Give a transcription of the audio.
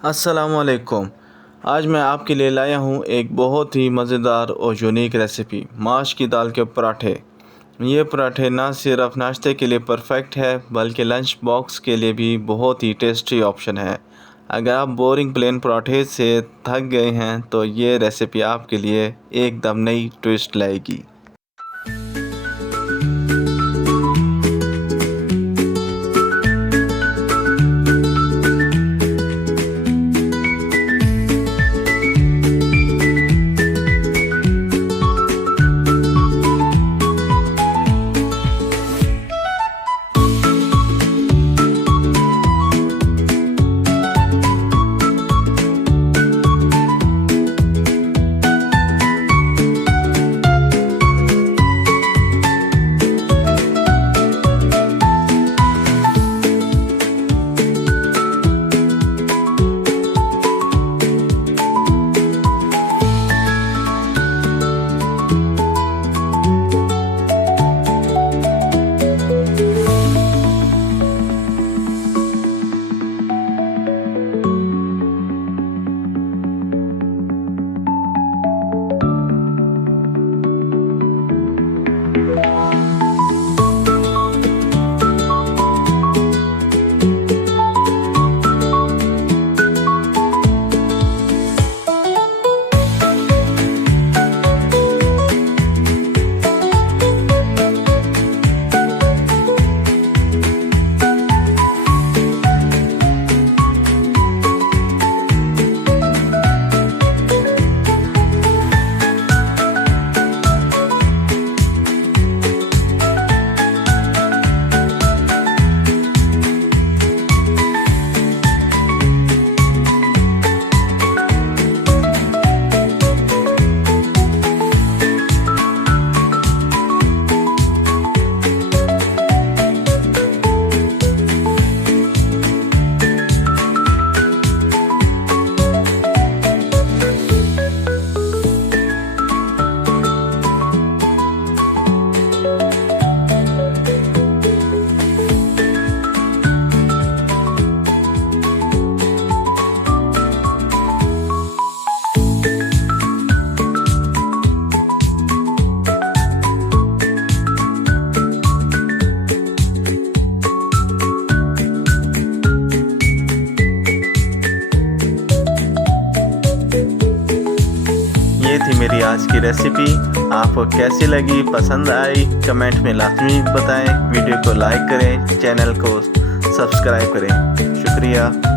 अस्सलामुअलैकुम। आज मैं आपके लिए लाया हूँ एक बहुत ही मज़ेदार और यूनिक रेसिपी, माश की दाल के पराठे। ये पराठे ना सिर्फ नाश्ते के लिए परफेक्ट है बल्कि लंच बॉक्स के लिए भी बहुत ही टेस्टी ऑप्शन है। अगर आप बोरिंग प्लेन पराठे से थक गए हैं तो ये रेसिपी आपके लिए एकदम नई ट्विस्ट लाएगी। ये थी मेरी आज की रेसिपी। आपको कैसी लगी, पसंद आई, कमेंट में लाजमी बताएं। वीडियो को लाइक करें, चैनल को सब्सक्राइब करें। शुक्रिया।